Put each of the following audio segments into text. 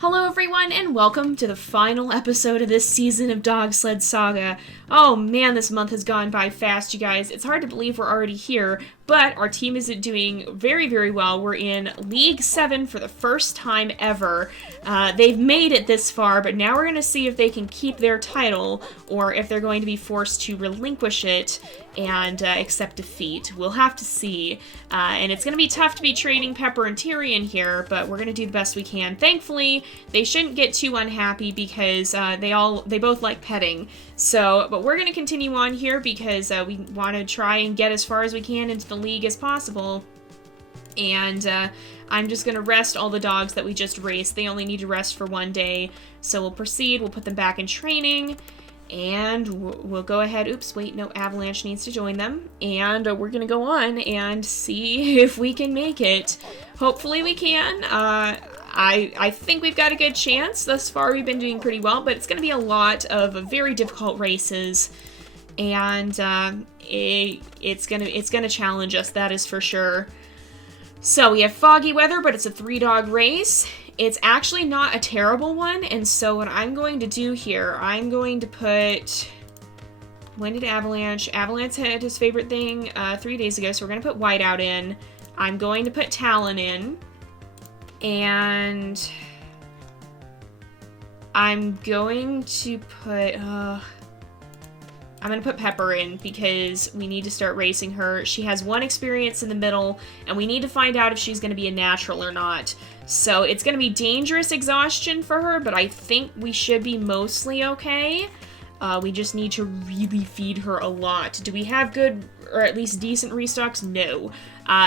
Hello everyone, and welcome to the final episode of this season of Dog Sled Saga. Oh man, this month has gone by fast, you guys. It's hard to believe we're already here, but our team is doing very, very well. We're in League 7 for the first time ever. They've made it this far, but now we're going to see if they can keep their title, or if they're going to be forced to relinquish it and accept defeat. We'll have to see. And it's going to be tough to be trading Pepper and Tyrion here, but we're going to do the best we can. Thankfully, they shouldn't get too unhappy because they both like petting. So, but we're going to continue on here because we want to try and get as far as we can into the league as possible. And I'm just going to rest all the dogs that we just raced. They only need to rest for one day. So we'll proceed. We'll put them back in training. And we'll go ahead. Oops, wait, no, Avalanche needs to join them. And we're going to go on and see if we can make it. Hopefully we can. I think we've got a good chance. Thus far we've been doing pretty well, but it's going to be a lot of very difficult races. And it's gonna challenge us, that is for sure. So we have foggy weather, but it's a 3-dog race. It's actually not a terrible one, and so what I'm going to do here, I'm going to put... When did Avalanche had his favorite thing 3 days ago, so we're going to put Whiteout in. I'm going to put Talon in. And... I'm going to put... I'm going to put Pepper in because we need to start racing her. She has 1 experience in the middle, and we need to find out if she's going to be a natural or not. So it's going to be dangerous exhaustion for her, but I think we should be mostly okay. We just need to really feed her a lot. Do we have good, or at least decent restocks? No.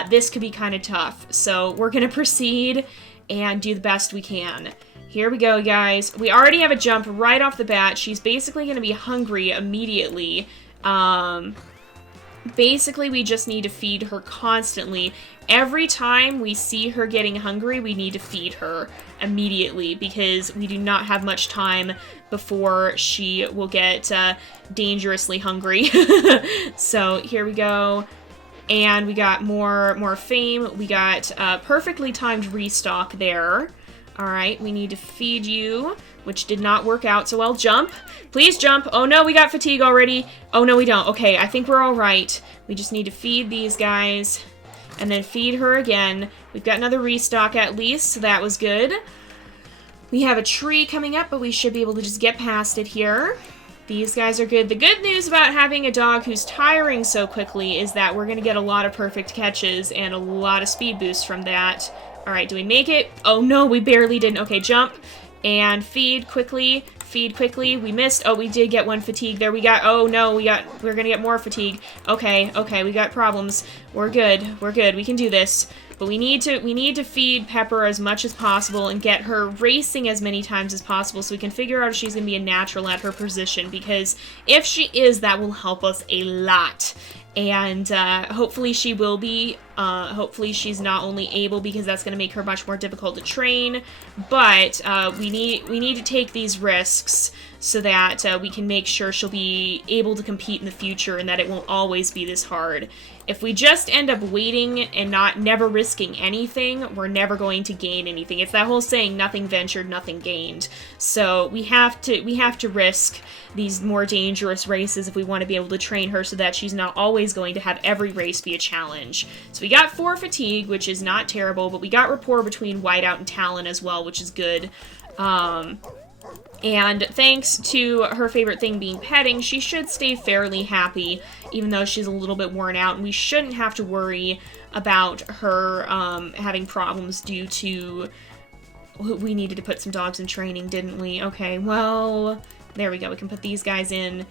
This could be kind of tough. So we're going to proceed and do the best we can. Here we go, guys. We already have a jump right off the bat. She's basically going to be hungry immediately. Basically, we just need to feed her constantly. Every time we see her getting hungry, we need to feed her immediately because we do not have much time before she will get dangerously hungry. So here we go. And we got more fame. We got perfectly timed restock there. Alright, we need to feed you, which did not work out so well. Jump. Please jump. Oh no, we got fatigue already. Oh no, we don't. Okay, I think we're alright. We just need to feed these guys, and then feed her again. We've got another restock at least, so that was good. We have a tree coming up, but we should be able to just get past it here. These guys are good. The good news about having a dog who's tiring so quickly is that we're going to get a lot of perfect catches and a lot of speed boosts from that. Alright, do we make it? Oh no, we barely didn't. Okay, jump. And feed quickly. Feed quickly. We missed. Oh, we did get 1 fatigue there. We got... Oh no, we're gonna get more fatigue. Okay, we got problems. We're good. We're good. We can do this. But we need to feed Pepper as much as possible and get her racing as many times as possible so we can figure out if she's gonna be a natural at her position. Because if she is, that will help us a lot. And hopefully she will be. Hopefully she's not only able, because that's going to make her much more difficult to train, but we need to take these risks so that we can make sure she'll be able to compete in the future and that it won't always be this hard. If we just end up waiting and never risking anything, we're never going to gain anything. It's that whole saying, nothing ventured, nothing gained. So we have to risk these more dangerous races if we want to be able to train her so that she's not always going to have every race be a challenge. So we got 4 fatigue, which is not terrible, but we got rapport between Whiteout and Talon as well, which is good. And thanks to her favorite thing being petting, she should stay fairly happy, even though she's a little bit worn out, and we shouldn't have to worry about her having problems due to... We needed to put some dogs in training, didn't we? Okay, well, there we go. We can put these guys in,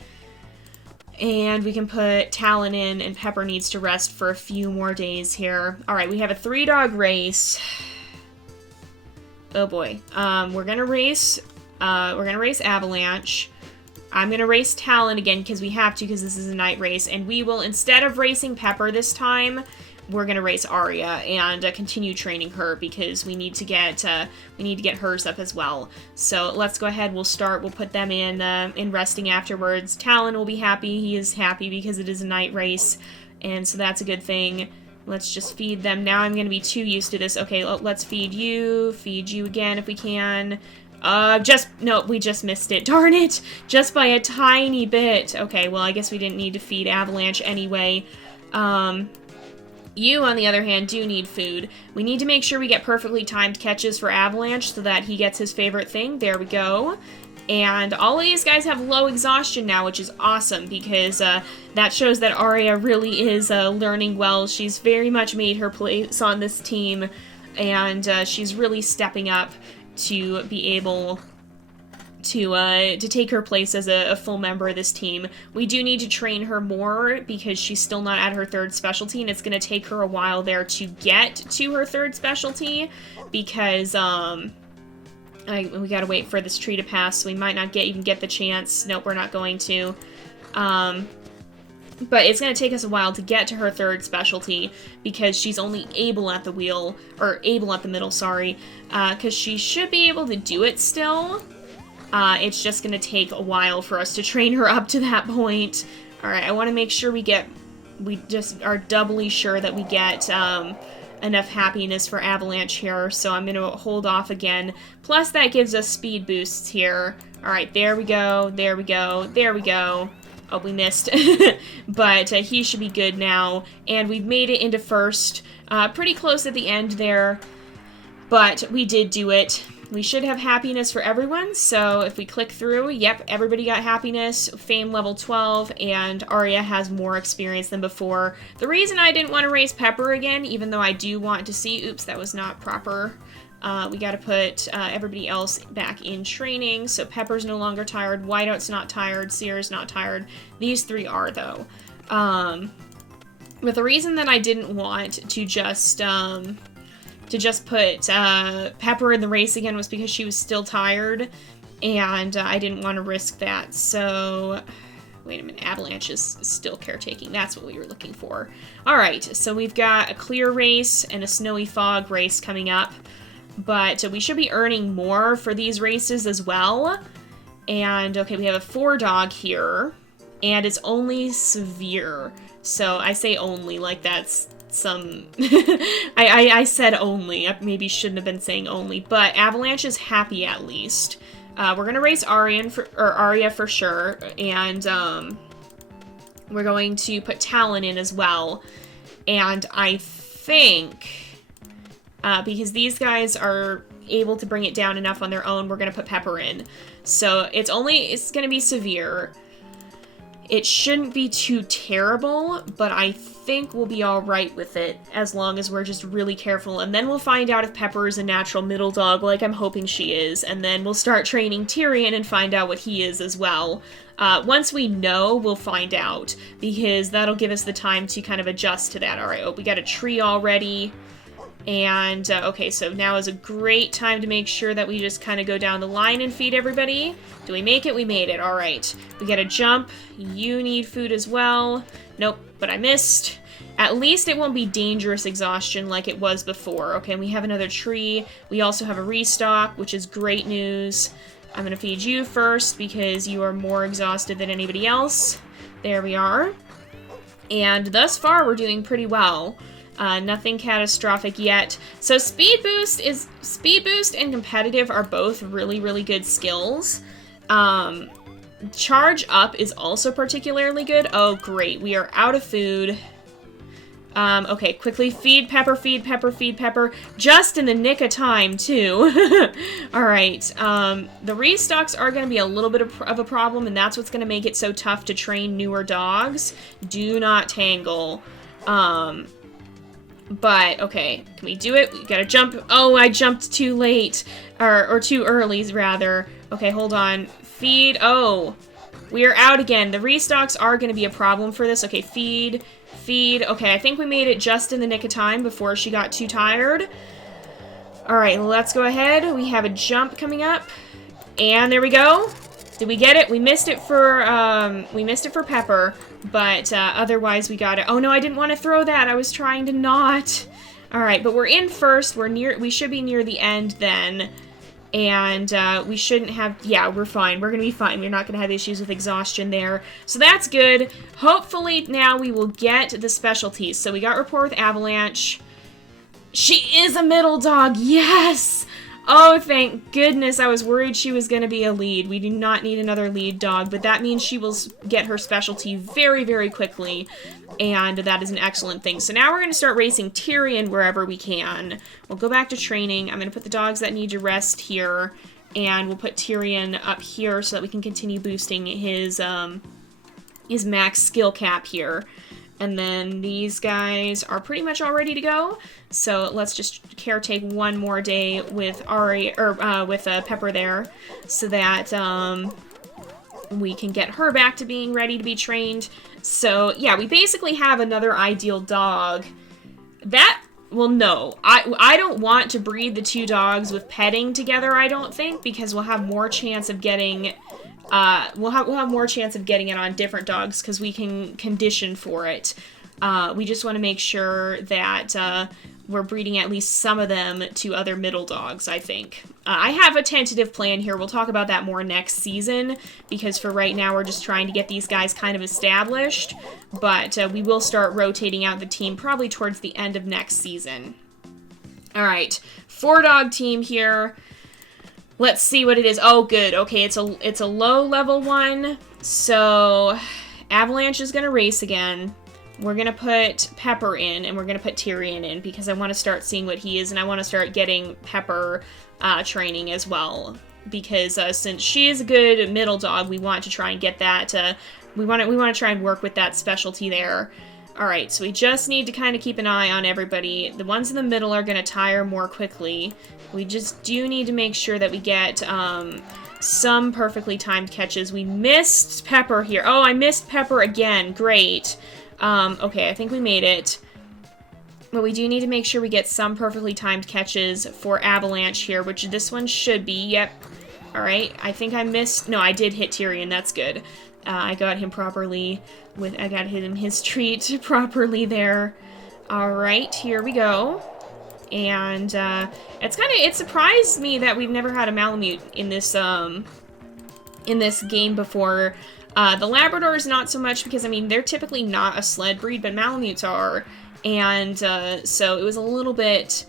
and we can put Talon in, and Pepper needs to rest for a few more days here. Alright, we have a 3-dog race. Oh boy. We're gonna race Avalanche. I'm gonna race Talon again because we have to, because this is a night race, and we will, instead of racing Pepper this time, we're gonna race Arya and continue training her because we need to get hers up as well. So let's go ahead. We'll put them in resting afterwards. Talon will be happy. He is happy because it is a night race, and so that's a good thing. Let's just feed them. Now I'm going to be too used to this. Okay, let's feed you again if we can. No, we just missed it. Darn it! Just by a tiny bit. Okay, well, I guess we didn't need to feed Avalanche anyway. You, on the other hand, do need food. We need to make sure we get perfectly timed catches for Avalanche so that he gets his favorite thing. There we go. And all of these guys have low exhaustion now, which is awesome because that shows that Arya really is learning well. She's very much made her place on this team, and she's really stepping up to be able to take her place as a full member of this team. We do need to train her more because she's still not at her third specialty, and it's going to take her a while there to get to her third specialty because we gotta wait for this tree to pass, so we might not even get the chance. Nope, we're not going to. But it's gonna take us a while to get to her third specialty because she's only able at the wheel, or able at the middle, sorry, because she should be able to do it still. It's just gonna take a while for us to train her up to that point. Alright, I want to make sure we just are doubly sure that we get, enough happiness for Avalanche here, so I'm going to hold off again. Plus, that gives us speed boosts here. Alright, there we go, there we go, there we go. Oh, we missed. But he should be good now, and we've made it into first. Pretty close at the end there, but we did do it. We should have happiness for everyone, so if we click through, yep, everybody got happiness, fame level 12, and Arya has more experience than before. The reason I didn't want to raise Pepper again, even though I do want to see, oops, that was not proper. We gotta put everybody else back in training, so Pepper's no longer tired, Whiteout's not tired, Seer's not tired. These three are, though. But the reason that I didn't want to just put Pepper in the race again was because she was still tired, and I didn't want to risk that, so... Wait a minute, Avalanche is still caretaking. That's what we were looking for. Alright, so we've got a clear race and a snowy fog race coming up, but we should be earning more for these races as well. And, okay, we have a 4-dog here, and it's only severe. So I say only, like that's some... I said only. I maybe shouldn't have been saying only, but Avalanche is happy at least. We're gonna race Arya for sure, and we're going to put Talon in as well. And I think, because these guys are able to bring it down enough on their own, we're gonna put Pepper in. So it's gonna be severe. It shouldn't be too terrible, but I think we'll be alright with it as long as we're just really careful. And then we'll find out if Pepper is a natural middle dog, like I'm hoping she is. And then we'll start training Tyrion and find out what he is as well. Once we know, we'll find out, because that'll give us the time to kind of adjust to that. Alright, oh, we got a tree already. And, okay, so now is a great time to make sure that we just kind of go down the line and feed everybody. Do we make it? We made it. All right. We got to jump. You need food as well. Nope, but I missed. At least it won't be dangerous exhaustion like it was before. Okay, we have another tree. We also have a restock, which is great news. I'm going to feed you first because you are more exhausted than anybody else. There we are. And thus far, we're doing pretty well. Nothing catastrophic yet. So Speed Boost and Competitive are both really, really good skills. Charge Up is also particularly good. Oh, great. We are out of food. Okay, quickly feed Pepper, feed Pepper, feed Pepper. Just in the nick of time, too. Alright, the restocks are going to be a little bit of a problem, and that's what's going to make it so tough to train newer dogs. Do not tangle. But, okay, can we do it? We gotta jump. Oh, I jumped too late. Or too early, rather. Okay, hold on. Feed. Oh, we are out again. The restocks are gonna be a problem for this. Okay, feed. Feed. Okay, I think we made it just in the nick of time before she got too tired. Alright, let's go ahead. We have a jump coming up. And there we go. Did we get it? We missed it for Pepper, but otherwise we got it. Oh no, I didn't want to throw that. I was trying to not. All right, but we're in first. We should be near the end then. And we shouldn't have, yeah, we're fine. We're going to be fine. We're not going to have issues with exhaustion there. So that's good. Hopefully now we will get the specialties. So we got rapport with Avalanche. She is a middle dog. Yes! Oh, thank goodness. I was worried she was going to be a lead. We do not need another lead dog, but that means she will get her specialty very, very quickly, and that is an excellent thing. So now we're going to start racing Tyrion wherever we can. We'll go back to training. I'm going to put the dogs that need to rest here, and we'll put Tyrion up here so that we can continue boosting his max skill cap here. And then these guys are pretty much all ready to go. So let's just caretake one more day with Pepper there, so that we can get her back to being ready to be trained. So yeah, we basically have another ideal dog. Well, no, I don't want to breed the two dogs with petting together. I don't think, because we'll have more chance of getting. We'll have more chance of getting it on different dogs because we can condition for it. We just want to make sure that we're breeding at least some of them to other middle dogs, I think. I have a tentative plan here. We'll talk about that more next season, because for right now we're just trying to get these guys kind of established. But we will start rotating out the team probably towards the end of next season. All right, 4-dog team here. Let's see what it is. Oh, good. Okay, it's a low level one. So Avalanche is going to race again. We're going to put Pepper in, and we're going to put Tyrion in, because I want to start seeing what he is, and I want to start getting Pepper training as well. Because since she is a good middle dog, we want to try and get that. We want to try and work with that specialty there. All right, so we just need to kind of keep an eye on everybody. The ones in the middle are going to tire more quickly. We just do need to make sure that we get some perfectly timed catches. We missed Pepper here. Oh, I missed Pepper again. Great. Okay, I think we made it. But we do need to make sure we get some perfectly timed catches for Avalanche here, which this one should be. Yep. All right, I think I missed. No, I did hit Tyrion. That's good. I got him properly. I got him his treat properly there. All right, here we go. And it surprised me that we've never had a Malamute in this game before. The Labradors not so much, because I mean they're typically not a sled breed, but Malamutes are, and so it was a little bit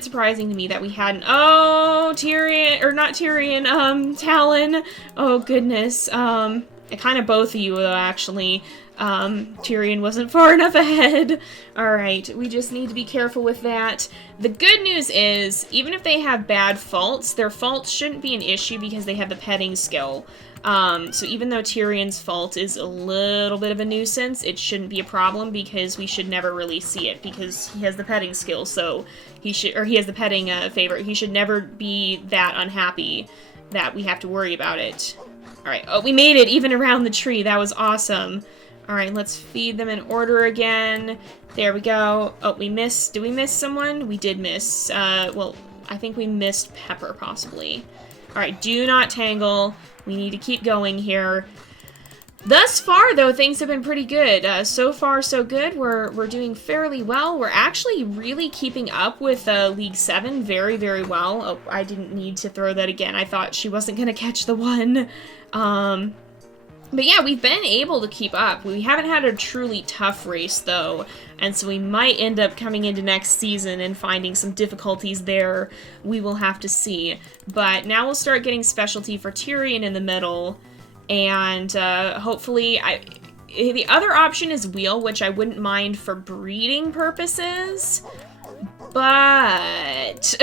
surprising to me that we hadn't. Oh, Tyrion, or not Tyrion, Talon. Oh goodness. Kind of both of you though, actually. Tyrion wasn't far enough ahead. Alright, we just need to be careful with that. The good news is, even if they have bad faults, their faults shouldn't be an issue because they have the petting skill. So even though Tyrion's fault is a little bit of a nuisance, it shouldn't be a problem because we should never really see it because he has the petting skill, so he has the petting favor. He should never be that unhappy that we have to worry about it. Alright, oh, we made it even around the tree. That was awesome. Alright, let's feed them in order again. There we go. Oh, we missed. Did we miss someone? We did miss. Well, I think we missed Pepper, possibly. Alright, do not tangle. We need to keep going here. Thus far, though, things have been pretty good. So far, so good. We're doing fairly well. We're actually really keeping up with League 7 very, very well. Oh, I didn't need to throw that again. I thought she wasn't going to catch the one. But yeah, we've been able to keep up. We haven't had a truly tough race, though, and so we might end up coming into next season and finding some difficulties there. We will have to see. But now we'll start getting specialty for Tyrion in the middle, and hopefully... The other option is wheel, which I wouldn't mind for breeding purposes, but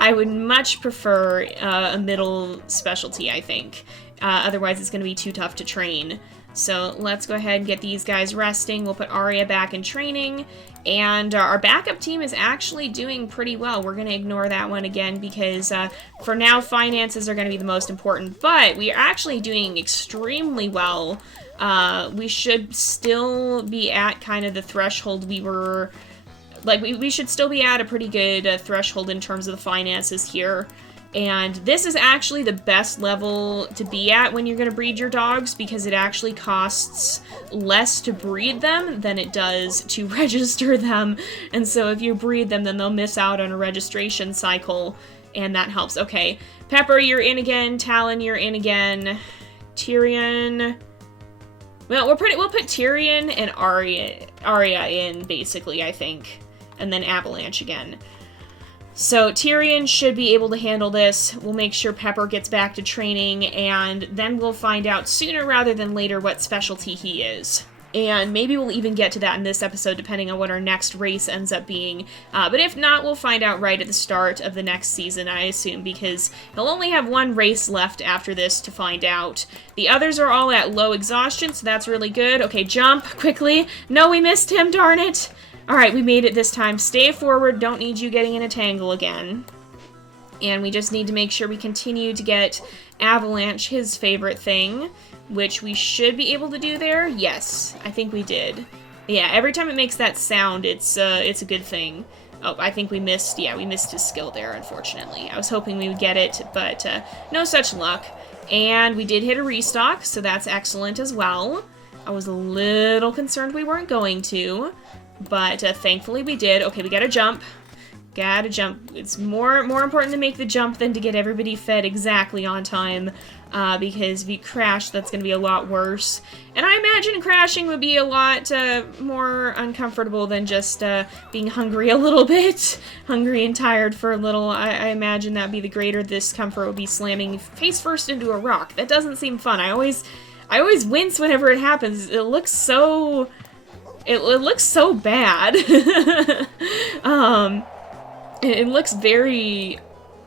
I would much prefer a middle specialty, I think. Otherwise, it's going to be too tough to train. So let's go ahead and get these guys resting. We'll put Arya back in training. And our backup team is actually doing pretty well. We're going to ignore that one again because for now, finances are going to be the most important. But we are actually doing extremely well. We should still be at kind of the threshold we were... Like, we should still be at a pretty good threshold in terms of the finances here. And this is actually the best level to be at when you're going to breed your dogs because it actually costs less to breed them than it does to register them. And so if you breed them, then they'll miss out on a registration cycle. and that helps. Okay, Pepper, you're in again. Talon, you're in again. Tyrion. Well, we'll put Tyrion and Arya in, basically, I think. And then Avalanche again. So Tyrion should be able to handle this. We'll make sure Pepper gets back to training, and then we'll find out sooner rather than later what specialty he is. And maybe we'll even get to that in this episode, depending on what our next race ends up being. But if not, we'll find out right at the start of the next season, I assume, because he'll only have one race left after this to find out. The others are all at low exhaustion, so that's really good. Okay, jump, quickly. No, we missed him, darn it. Alright, we made it this time. Stay forward, don't need you getting in a tangle again. And we just need to make sure we continue to get Avalanche his favorite thing, which we should be able to do there. Yes, I think we did. Yeah, every time it makes that sound, it's a good thing. Oh, I think we missed his skill there, unfortunately. I was hoping we would get it, but no such luck. And we did hit a restock, so that's excellent as well. I was a little concerned we weren't going to, but thankfully we did. Okay, we gotta jump. Gotta jump. It's more important to make the jump than to get everybody fed exactly on time, because if you crash, that's going to be a lot worse. And I imagine crashing would be a lot more uncomfortable than just being hungry a little bit. Hungry and tired for a little. I imagine that'd be the greater discomfort would be slamming face first into a rock. That doesn't seem fun. I always wince whenever it happens. It looks so... It looks so bad. It looks very...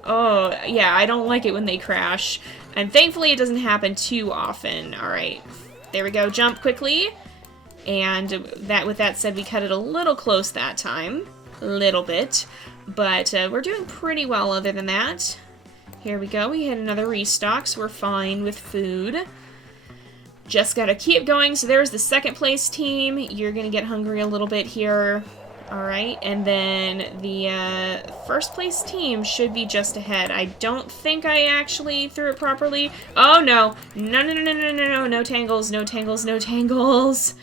Oh, yeah, I don't like it when they crash. And thankfully it doesn't happen too often. Alright, there we go. Jump quickly. And with that said, we cut it a little close that time. A little bit. But we're doing pretty well other than that. Here we go. We hit another restock, so we're fine with food. Just gotta keep going. So there's the second place team. You're gonna get hungry a little bit here. Alright, and then the first place team should be just ahead. I don't think I actually threw it properly. Oh, no. No. No tangles, no tangles, no tangles.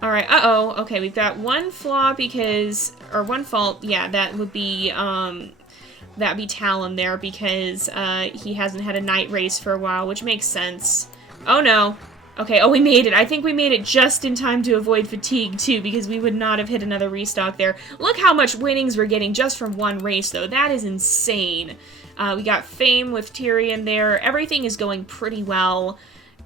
Alright, uh-oh. Okay, we've got one flaw because... Or one fault. Yeah, that would be... That'd be Talon there because he hasn't had a night race for a while, which makes sense. Oh, no. Okay, oh, we made it. I think we made it just in time to avoid fatigue, too, because we would not have hit another restock there. Look how much winnings we're getting just from one race, though. That is insane. We got Fame with Tyrion there. Everything is going pretty well.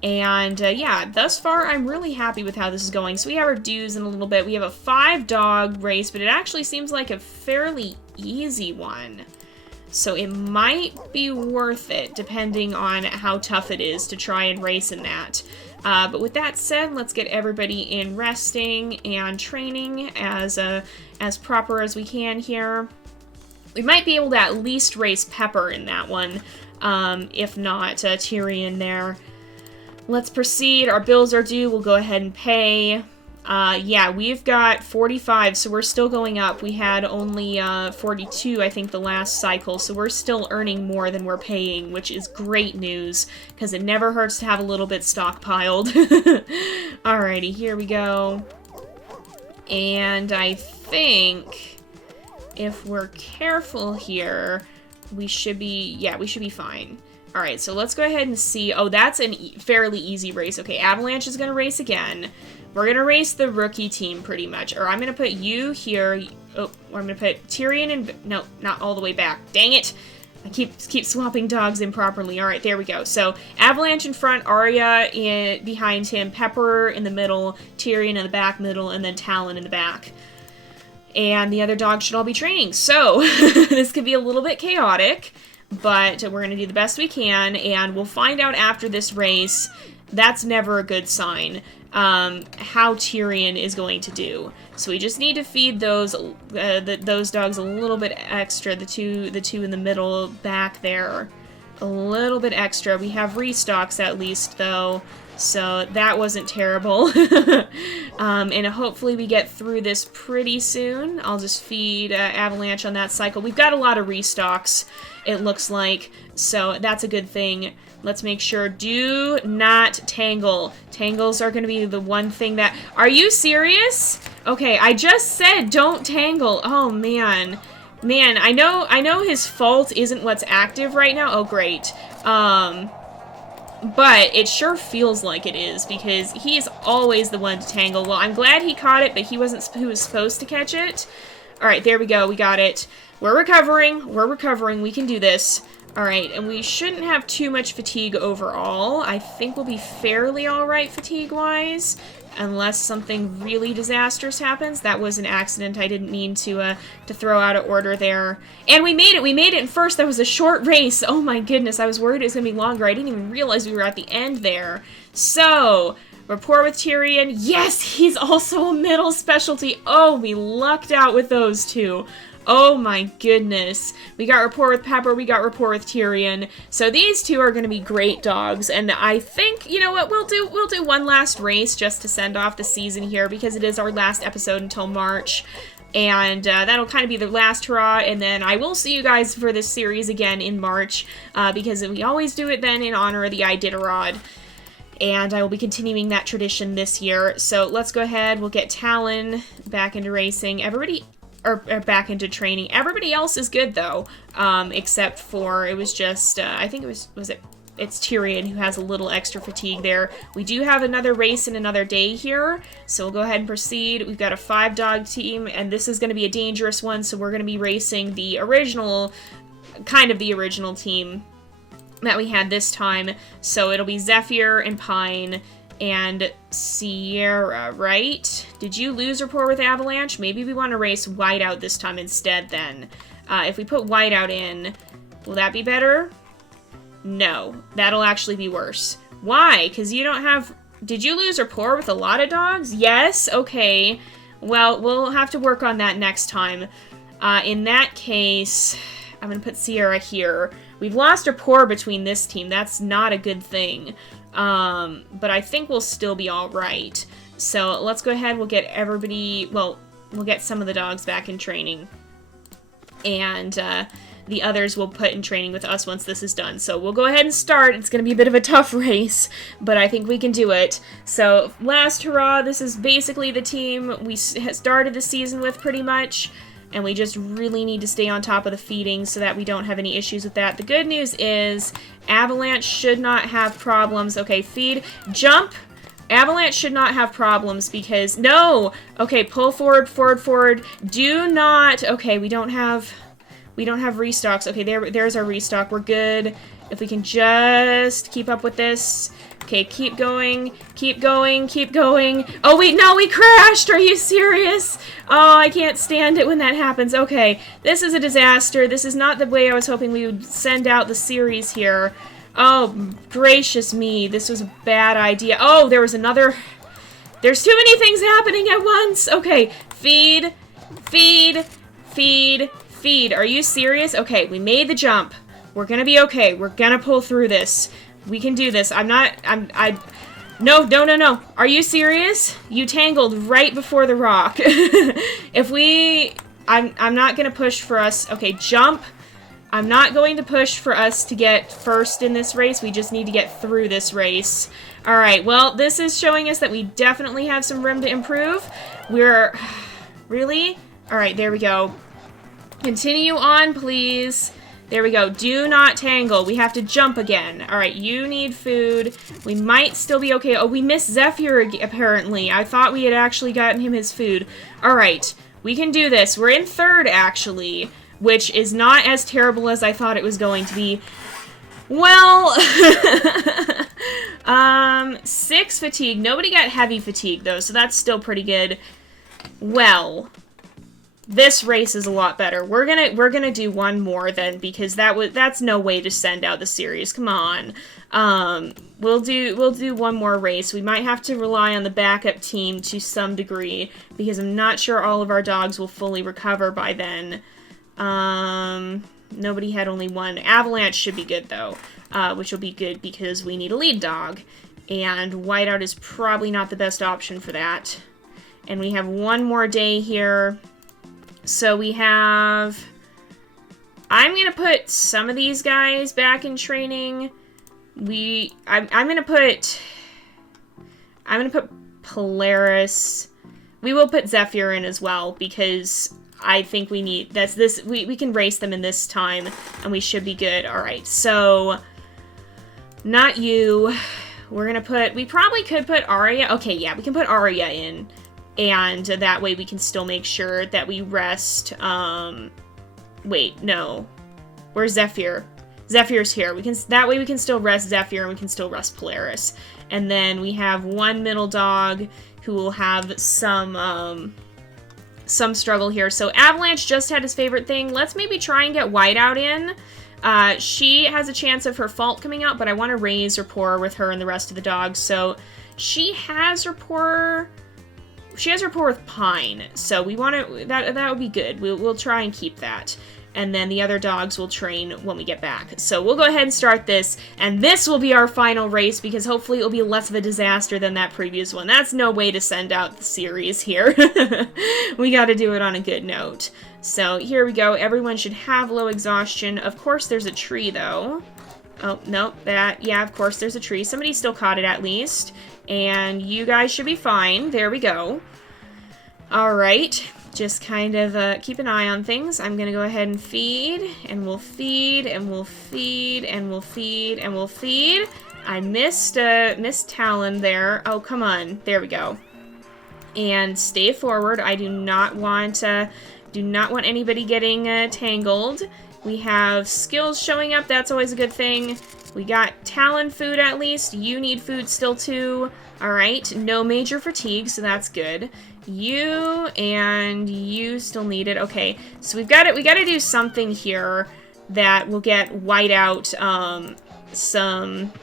And, yeah, thus far, I'm really happy with how this is going. So we have our dues in a little bit. We have a 5-dog race, but it actually seems like a fairly easy one. So it might be worth it, depending on how tough it is to try and race in that. But with that said, let's get everybody in resting and training as proper as we can here. We might be able to at least race Pepper in that one, if not Tyrion there. Let's proceed. Our bills are due. We'll go ahead and pay. Yeah, we've got 45, so we're still going up. We had only 42, I think, the last cycle, so we're still earning more than we're paying, which is great news, because it never hurts to have a little bit stockpiled. Alrighty, here we go. And I think if we're careful here, we should be, yeah, we should be fine. Alright, so let's go ahead and see. Oh, that's a fairly easy race. Okay, Avalanche is going to race again. We're going to race the rookie team pretty much. Or I'm going to put you here. Oh, or I'm going to put Tyrion in... No, not all the way back. Dang it. I keep swapping dogs improperly. Alright, there we go. So, Avalanche in front, Arya behind him, Pepper in the middle, Tyrion in the back middle, and then Talon in the back. And the other dogs should all be training. So, this could be a little bit chaotic, but we're going to do the best we can, and we'll find out after this race. That's never a good sign. How Tyrion is going to do. So we just need to feed those dogs a little bit extra, the two in the middle back there. A little bit extra. We have restocks at least, though, so that wasn't terrible. And hopefully we get through this pretty soon. I'll just feed Avalanche on that cycle. We've got a lot of restocks, it looks like, so that's a good thing. Let's make sure, do not tangle. Tangles are going to be the one thing that... Are you serious? Okay, I just said don't tangle. Oh, man. Man, I know his fault isn't what's active right now. Oh, great. But it sure feels like it is, because he is always the one to tangle. Well, I'm glad he caught it, but he wasn't who was supposed to catch it. Alright, there we go. We got it. We're recovering. We're recovering. We can do this. Alright, and we shouldn't have too much fatigue overall. I think we'll be fairly alright fatigue-wise, unless something really disastrous happens. That was an accident. I didn't mean to throw out of order there. And we made it! We made it in first! That was a short race! Oh my goodness, I was worried it was going to be longer. I didn't even realize we were at the end there. So, rapport with Tyrion. Yes! He's also a middle specialty! Oh, we lucked out with those two. Oh my goodness. We got rapport with Pepper, we got rapport with Tyrion. So these two are going to be great dogs, and I think, you know what, we'll do one last race just to send off the season here, because it is our last episode until March. And that'll kind of be the last hurrah, and then I will see you guys for this series again in March, because we always do it then in honor of the Iditarod. And I will be continuing that tradition this year. So let's go ahead, we'll get Talon back into racing. Everybody... Or back into training. Everybody else is good, though, except for, it was just, I think it's Tyrion who has a little extra fatigue there. We do have another race in another day here, so we'll go ahead and proceed. We've got a 5-dog team, and this is going to be a dangerous one, so we're going to be racing the original, kind of the original team that we had this time. So it'll be Zephyr and Pine and Sierra, right? Did you lose rapport with Avalanche? Maybe we want to race Whiteout this time instead, then. If we put Whiteout in, will that be better? No. That'll actually be worse. Why? Because you don't have... Did you lose rapport with a lot of dogs? Yes? Okay. Well, we'll have to work on that next time. In that case, I'm going to put Sierra here. We've lost rapport between this team. That's not a good thing. But I think we'll still be alright. So let's go ahead, we'll get everybody, well, we'll get some of the dogs back in training. And, the others we'll put in training with us once this is done. So we'll go ahead and start. It's going to be a bit of a tough race, but I think we can do it. So last hurrah, this is basically the team we started the season with pretty much. And we just really need to stay on top of the feeding so that we don't have any issues with that. The good news is Avalanche should not have problems. Okay, feed, jump. Avalanche should not have problems because, no! Okay, pull forward, forward, forward. Do not, okay, we don't have restocks. Okay, there's our restock. We're good. If we can just keep up with this. Okay, keep going, keep going, keep going. Oh wait, no, we crashed! Are you serious? Oh, I can't stand it when that happens. Okay, this is a disaster. This is not the way I was hoping we would send out the series here. Oh, gracious me. This was a bad idea. Oh, there was another... There's too many things happening at once! Okay, feed, feed, feed, feed. Are you serious? Okay, we made the jump. We're gonna be okay. We're gonna pull through this. We can do this. No. Are you serious? You tangled right before the rock. I'm not gonna push for us. Okay, jump. I'm not going to push for us to get first in this race. We just need to get through this race. Alright, well, this is showing us that we definitely have some room to improve. Really? Alright, there we go. Continue on, please. There we go. Do not tangle. We have to jump again. Alright, you need food. We might still be okay. Oh, we missed Zephyr apparently. I thought we had actually gotten him his food. Alright, we can do this. We're in third, actually, which is not as terrible as I thought it was going to be. Well, 6 fatigue. Nobody got heavy fatigue, though, so that's still pretty good. Well... This race is a lot better. We're gonna do one more then, because that's no way to send out the series. Come on. We'll do one more race. We might have to rely on the backup team to some degree, because I'm not sure all of our dogs will fully recover by then. Nobody had only one. Avalanche should be good though, which will be good because we need a lead dog, and Whiteout is probably not the best option for that. And we have one more day here. So we have... I'm going to put some of these guys back in training. I'm going to put Polaris. We will put Zephyr in as well, because I think we need, we can race them in this time, and we should be good. Alright, so, not you. We're gonna put, we probably could put Arya. Okay, yeah, we can put Arya in, and that way we can still make sure that we rest, wait, no. Where's Zephyr? Zephyr's here. That way we can still rest Zephyr, and we can still rest Polaris. And then we have one middle dog who will have some struggle here. So Avalanche just had his favorite thing. Let's maybe try and get Whiteout in. She has a chance of her fault coming out, but I want to raise rapport with her and the rest of the dogs. So she has rapport. She has rapport with Pine, so we want to. That would be good. We'll try and keep that. And then the other dogs will train when we get back. So we'll go ahead and start this, and this will be our final race, because hopefully it'll be less of a disaster than that previous one. That's no way to send out the series here. We gotta do it on a good note. So here we go. Everyone should have low exhaustion. Of course there's a tree, though. Oh, no, yeah, of course there's a tree. Somebody still caught it, at least. And you guys should be fine. There we go. Alright. Just kind of keep an eye on things. I'm gonna go ahead and feed, and we'll feed, and we'll feed, and we'll feed, and we'll feed. I missed Talon there. Oh, come on. There we go. And stay forward. I do not want anybody getting tangled. We have skills showing up. That's always a good thing. We got Talon food, at least. You need food still too. All right. No major fatigue, so that's good. You and you still need it. Okay, so we got to do something here that will get Whiteout some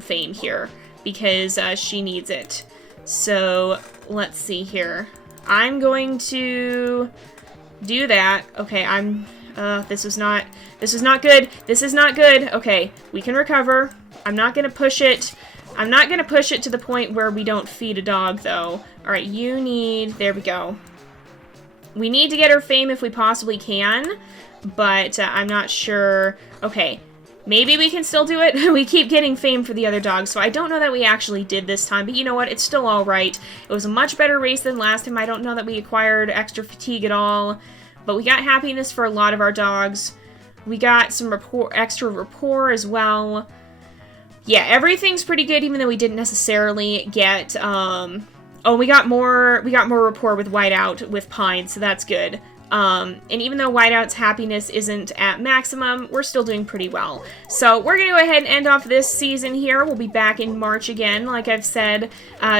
fame here, because she needs it. So let's see here. I'm going to do that. Okay, this is not good. This is not good. Okay, we can recover. I'm not gonna push it. I'm not going to push it to the point where we don't feed a dog, though. Alright, you need... There we go. We need to get her fame if we possibly can, but I'm not sure... Okay, maybe we can still do it. We keep getting fame for the other dogs, so I don't know that we actually did this time, but you know what? It's still alright. It was a much better race than last time. I don't know that we acquired extra fatigue at all, but we got happiness for a lot of our dogs. We got some extra rapport as well. Yeah, everything's pretty good, even though we didn't necessarily get, oh, we got more rapport with Whiteout with Pine, so that's good. And even though Whiteout's happiness isn't at maximum, we're still doing pretty well. So we're going to go ahead and end off this season here. We'll be back in March again, like I've said.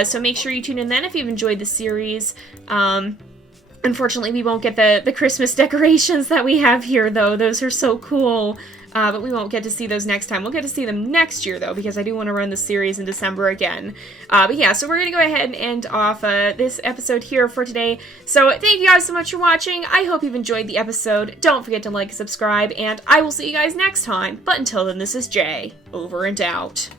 So make sure you tune in then if you've enjoyed the series. Unfortunately, we won't get the Christmas decorations that we have here, though. Those are so cool. But we won't get to see those next time. We'll get to see them next year, though, because I do want to run the series in December again. But yeah, so we're going to go ahead and end off this episode here for today. So thank you guys so much for watching. I hope you've enjoyed the episode. Don't forget to like and subscribe, and I will see you guys next time. But until then, this is Jay, over and out.